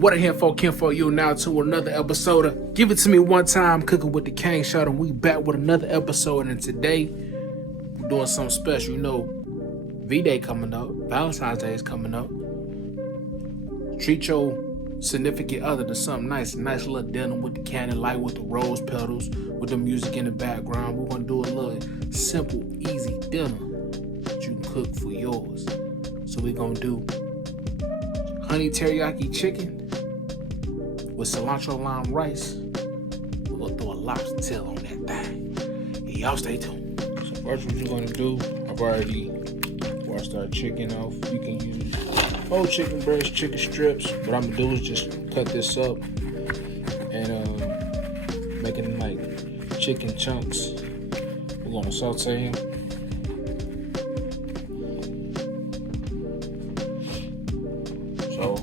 What a handful, kinfolk, you now to another episode of Give It To Me One Time, Cooking with the Kang Shot, and we back with another episode. And today, we're doing something special. You know, V-Day coming up, Valentine's Day is coming up. Treat your significant other to something nice, a nice little dinner with the candlelight, with the rose petals, with the music in the background. We're gonna do a little simple, easy dinner that you can cook for yours. So we're gonna do honey teriyaki chicken with cilantro lime rice. We're gonna throw a lobster tail on that thing. Yeah, y'all stay tuned. So first what you're gonna do, before I start chicken off, you can use whole chicken breast, chicken strips. What I'm gonna do is just cut this up and make it like chicken chunks. We're gonna saute them. So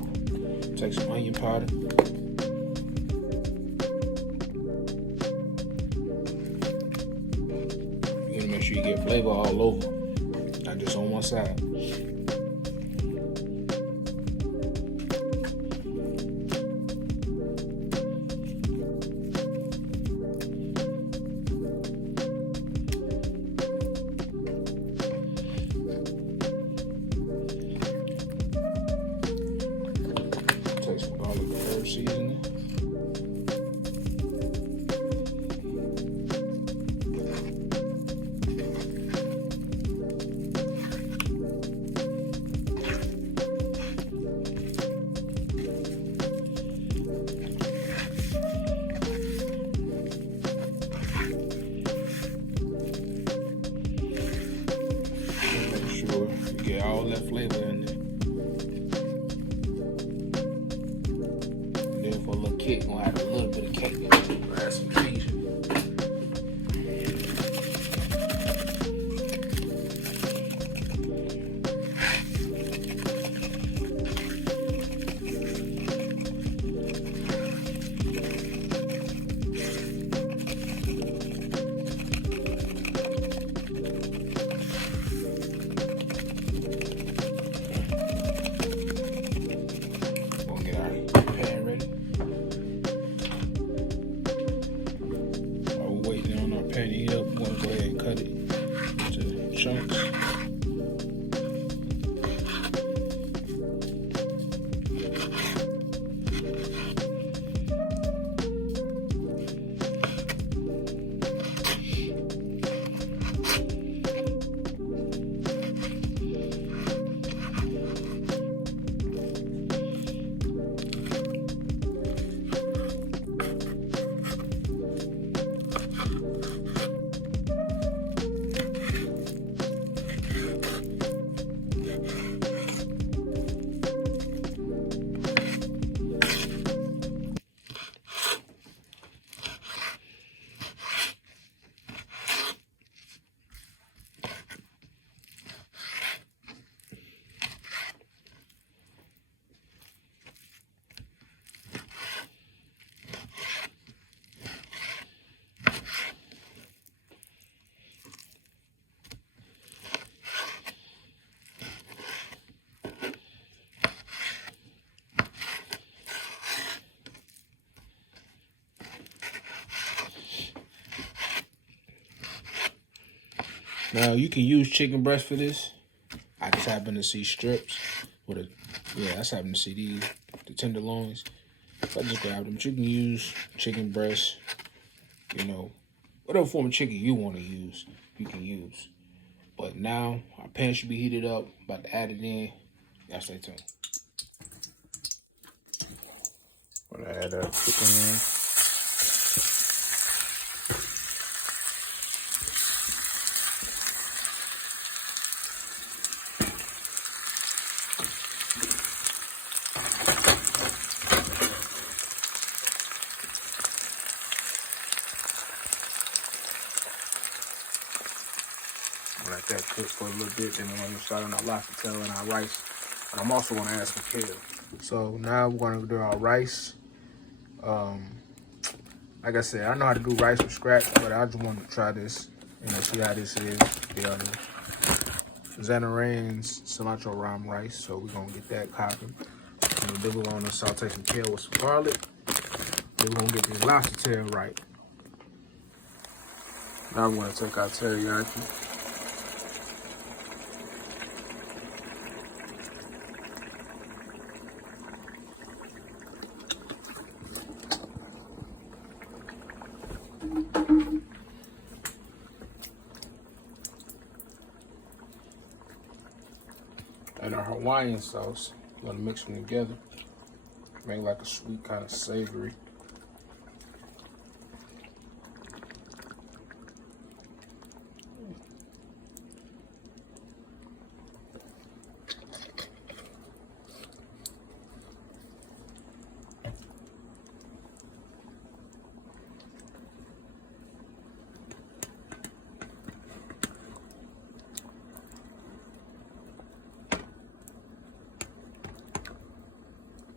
take some onion powder. You gotta make sure you get flavor all over, not just on one side. Take some garlic and herb seasoning. Make sure you get all that flavor in there. For a little kick, gonna add a little bit of cake in it. Add some Cajun. Gonna get our pan ready. Pan to heat up, we're gonna go ahead and cut it into chunks. Now you can use chicken breast for this. I just happen to see strips with a, I just happen to see these, the tenderloins. So I just grabbed them. But you can use chicken breast, you know, whatever form of chicken you want to use, you can use. But now our pan should be heated up. About to add it in. Y'all stay tuned. I'm gonna add that chicken in. Let that cook for a little bit, then we're gonna start on our lobster tail and our rice. And I'm also gonna add some kale. So now we're gonna do our rice. Like I said, I know how to do rice from scratch, but I just want to try this, see how this is. The Zanaran's cilantro lime rice, so we're gonna get that cooking. then we're gonna saute some kale with some garlic. Then we're gonna get this lobster tail right. Now we're gonna take our teriyaki. And our Hawaiian sauce. We're gonna mix them together. Make like a sweet kind of savory.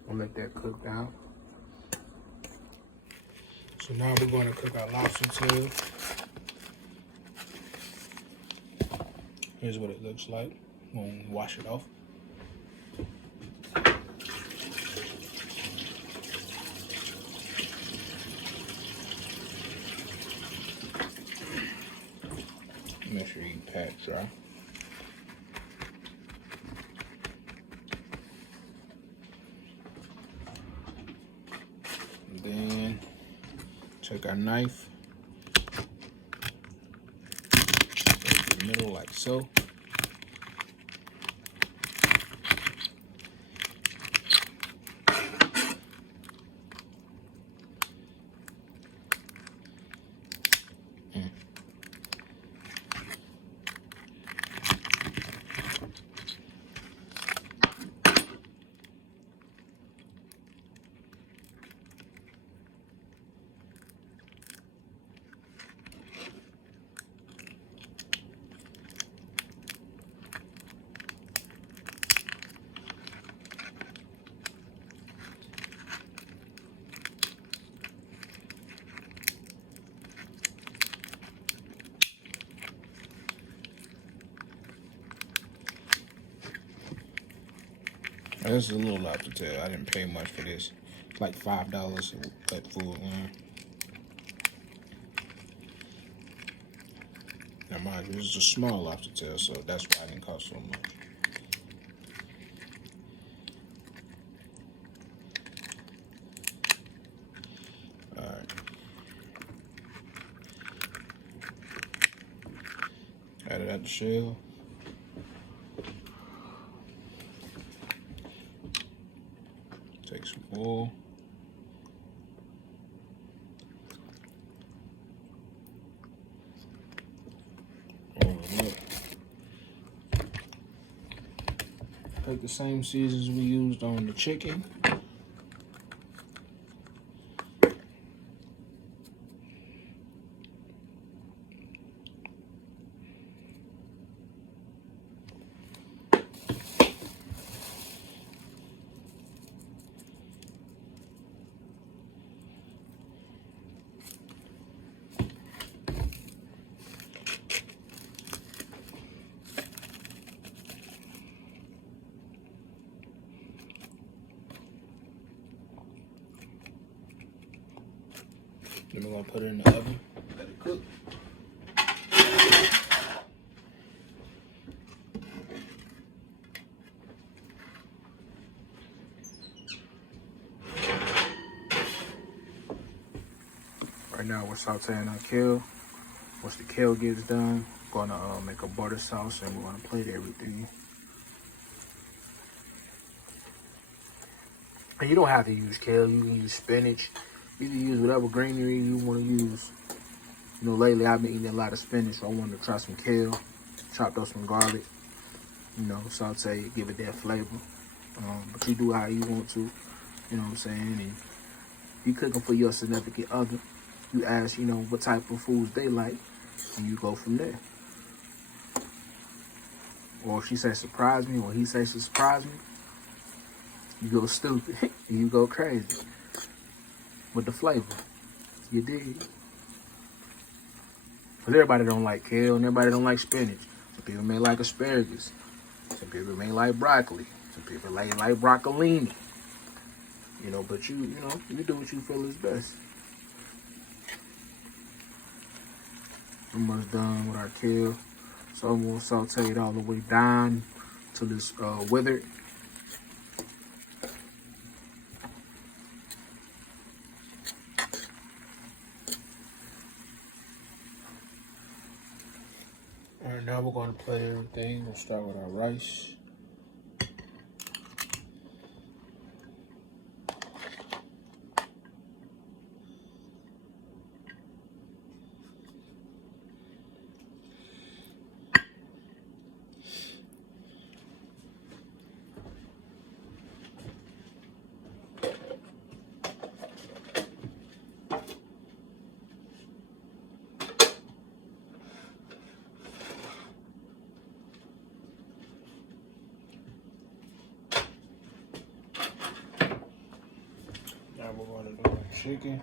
We'll let that cook down. So now we're going to cook our lobster tail. Here's what it looks like. I'm going to wash it off. Make sure you pat dry. Then take our knife, in the middle like so. This is a little lobster tail. I didn't pay much for this. It's like $5 at Food Line. Now mind you, this is a small lobster tail, so that's why it didn't cost so much. Alright. Add it at the shell. Take some oil. Oil it up. Take the same seasons we used on the chicken. Then we're gonna put it in the oven, let it cook. Right now we're sauteing our kale. Once the kale gets done, we're gonna make a butter sauce and we're gonna plate everything. And you don't have to use kale, you can use spinach. You can use whatever greenery you want to use. You know, lately I've been eating a lot of spinach, so I wanted to try some kale. Chopped up some garlic, you know, saute it, give it that flavor. But you do how you want to, you know what I'm saying? And you cooking for your significant other, you ask, you know, what type of foods they like, and you go from there. Or if she says surprise me, or he says surprise me, you go stupid, and you go crazy. With the flavor, you dig? Because everybody don't like kale and everybody don't like spinach. Some people may like asparagus. Some people may like broccoli. Some people may like broccolini. You know, but you do what you feel is best. Almost done with our kale. So I'm gonna saute it all the way down till it's withered. All right, now we're gonna plate everything. We'll start with our rice. Now we're gonna do our chicken.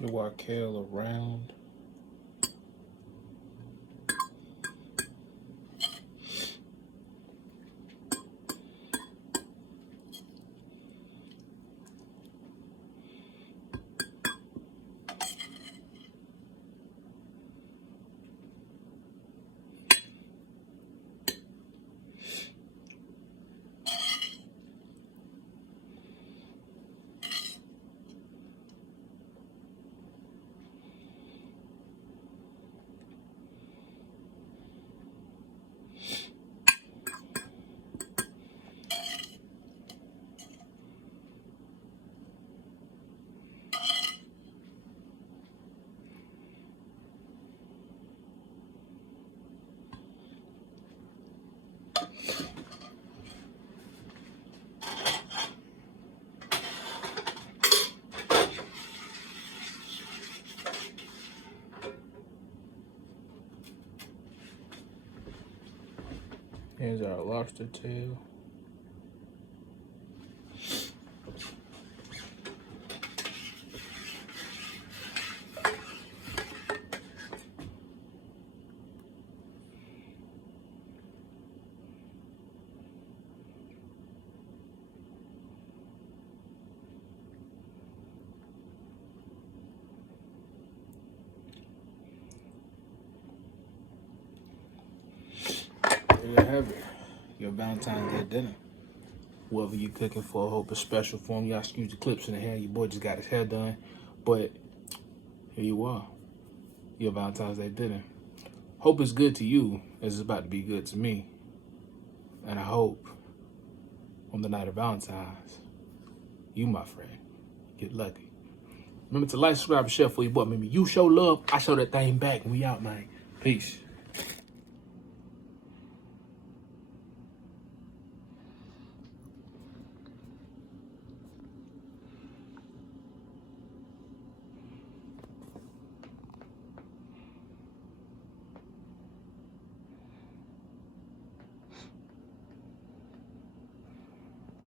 Do our kale around. Here's our lobster tail. There you have it. Your Valentine's Day dinner. Whoever you cooking for, I hope it's special for him. Y'all excuse the clips in the hair. Your boy just got his hair done. But here you are. Your Valentine's Day dinner. Hope it's good to you as it's about to be good to me. And I hope on the night of Valentine's, you, my friend, get lucky. Remember to like, subscribe, and share for your boy. Remember, you show love, I show that thing back. We out, man. Peace.